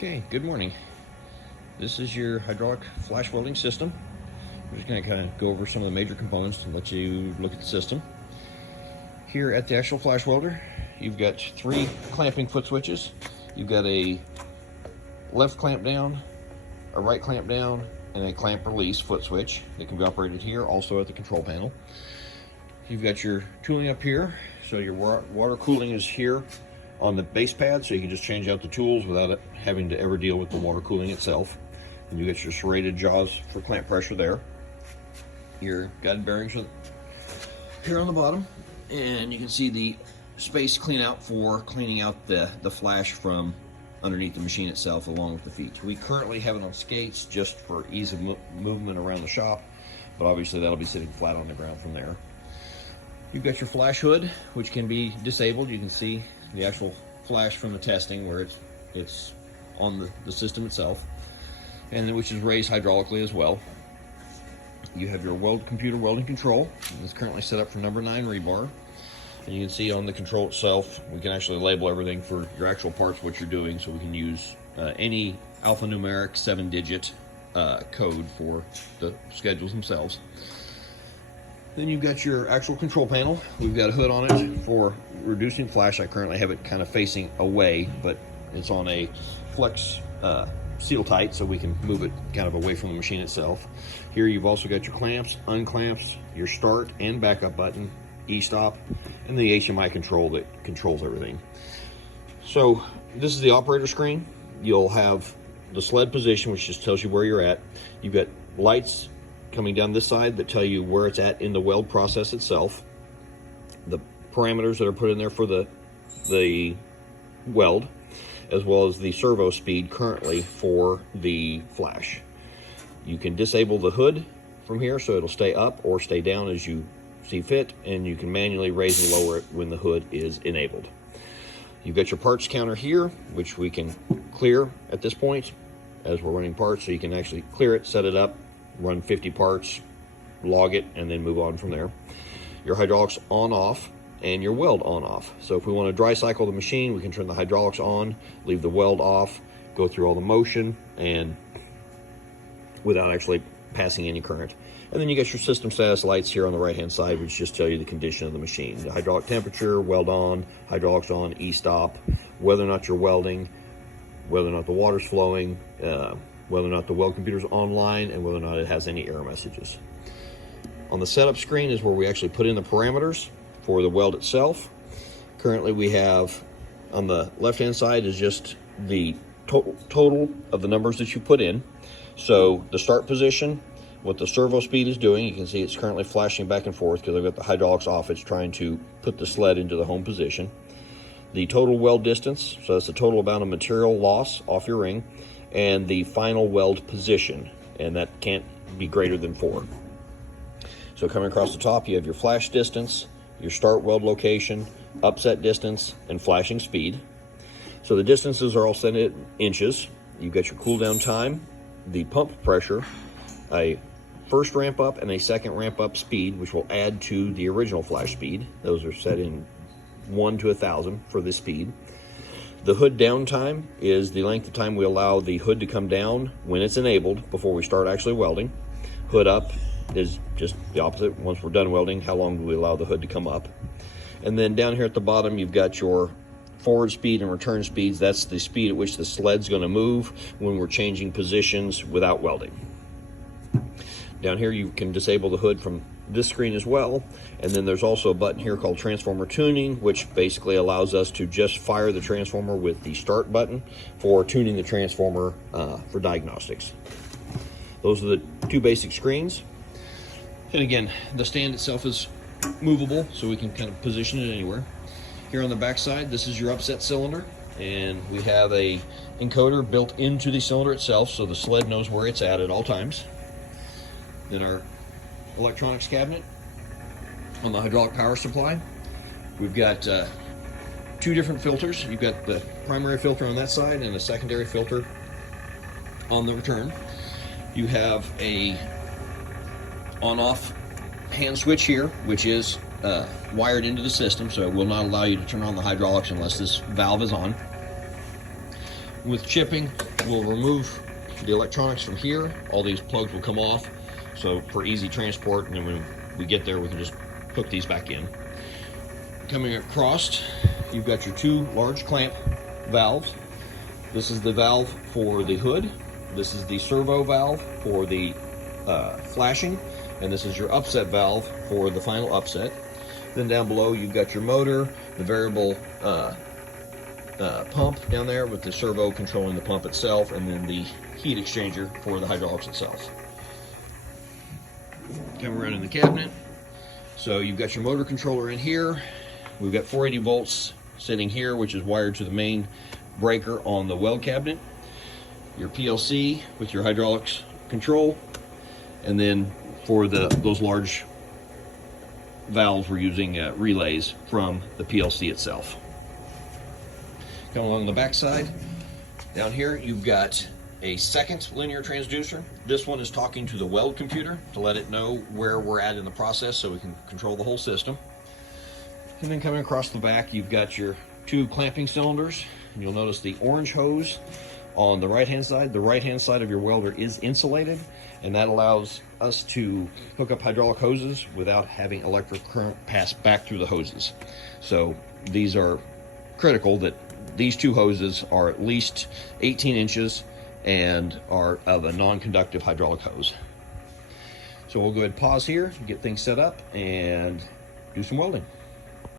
Okay, good morning. This is your hydraulic flash welding system. We're just going to kind of go over some of the major components and let you look at the system. Here at the actual flash welder, you've got 3 clamping foot switches. You've got a left clamp down, a right clamp down, and a clamp release foot switch that can be operated here, also at the control panel. You've got your tooling up here, so your water cooling is here on the base pad, so you can just change out the tools without it having to ever deal with the water cooling itself. And you get your serrated jaws for clamp pressure there. Your guide bearings are here on the bottom, and you can see the space clean out for cleaning out the flash from underneath the machine itself along with the feet. We currently have it on skates just for ease of movement around the shop, but obviously that'll be sitting flat on the ground from there. You've got your flash hood, which can be disabled. You can see the actual flash from the testing where it's on the system itself, and then which is raised hydraulically as well. You have your computer welding control. It's currently set up for number 9 rebar. And you can see on the control itself, we can actually label everything for your actual parts, what you're doing, so we can use any alphanumeric 7-digit code for the schedules themselves. Then you've got your actual control panel. We've got a hood on it for reducing flash. I currently have it kind of facing away, but it's on a flex seal tight, so we can move it kind of away from the machine itself. Here you've also got your clamps, unclamps, your start and backup button, e-stop, and the HMI control that controls everything. So this is the operator screen. You'll have the sled position, which just tells you where you're at. You've got lights coming down this side that tell you where it's at in the weld process itself. The parameters that are put in there for the weld, as well as the servo speed currently for the flash. You can disable the hood from here so it'll stay up or stay down as you see fit, and you can manually raise and lower it when the hood is enabled. You've got your parts counter here, which we can clear at this point as we're running parts, so you can actually clear it, set it up, run 50 parts, log it, and then move on from there. Your hydraulics on off and your weld on off. So if we want to dry cycle the machine, we can turn the hydraulics on, leave the weld off, go through all the motion and without actually passing any current. And then you got your system status lights here on the right hand side, which just tell you the condition of the machine. The hydraulic temperature, weld on, hydraulics on, e-stop, whether or not you're welding, whether or not the water's flowing, whether or not the weld computer's online, and whether or not it has any error messages. On the setup screen is where we actually put in the parameters for the weld itself. Currently we have, on the left hand side is just the total of the numbers that you put in. So the start position, what the servo speed is doing, you can see it's currently flashing back and forth because I've got the hydraulics off. It's trying to put the sled into the home position. The total weld distance, so that's the total amount of material loss off your ring, and the final weld position, and that can't be greater than 4. So coming across the top, you have your flash distance, your start weld location, upset distance, and flashing speed. So the distances are all set in inches. You've got your cool down time, the pump pressure, a first ramp up and a second ramp up speed, which will add to the original flash speed. Those are set in 1 to 1,000 for this speed. The hood down time is the length of time we allow the hood to come down when it's enabled before we start actually welding. Hood up is just the opposite. Once we're done welding, how long do we allow the hood to come up? And then down here at the bottom, you've got your forward speed and return speeds. That's the speed at which the sled's going to move when we're changing positions without welding. Down here you can disable the hood from this screen as well, and then there's also a button here called transformer tuning, which basically allows us to just fire the transformer with the start button for tuning the transformer for diagnostics. Those are the 2 basic screens, and again the stand itself is movable, so we can kind of position it anywhere. Here on the back side, this is your upset cylinder, and we have a encoder built into the cylinder itself, so the sled knows where it's at all times. Then our electronics cabinet on the hydraulic power supply. We've got 2 different filters. You've got the primary filter on that side and a secondary filter on the return. You have a on-off hand switch here, which is wired into the system, so it will not allow you to turn on the hydraulics unless this valve is on. With chipping, We'll remove the electronics from here. All these plugs will come off, so for easy transport, and then when we get there we can just hook these back in. Coming across, you've got your two large clamp valves. This is the valve for the hood. This is the servo valve for the flashing, and this is your upset valve for the final upset. Then down below you've got your motor, the variable pump down there with the servo controlling the pump itself, and then the heat exchanger for the hydraulics itself. Come around in the cabinet. So you've got your motor controller in here. We've got 480 volts sitting here, which is wired to the main breaker on the weld cabinet. Your PLC with your hydraulics control, and then for those large valves we're using relays from the PLC itself. Come along the back side. Down here you've got a second linear transducer. This one is talking to the weld computer to let it know where we're at in the process so we can control the whole system. And then coming across the back you've got your two clamping cylinders. And you'll notice the orange hose on the right hand side. The right hand side of your welder is insulated, and that allows us to hook up hydraulic hoses without having electric current pass back through the hoses. So these are critical that these two hoses are at least 18 inches and are of a non-conductive hydraulic hose. So we'll go ahead and pause here, get things set up, and do some welding.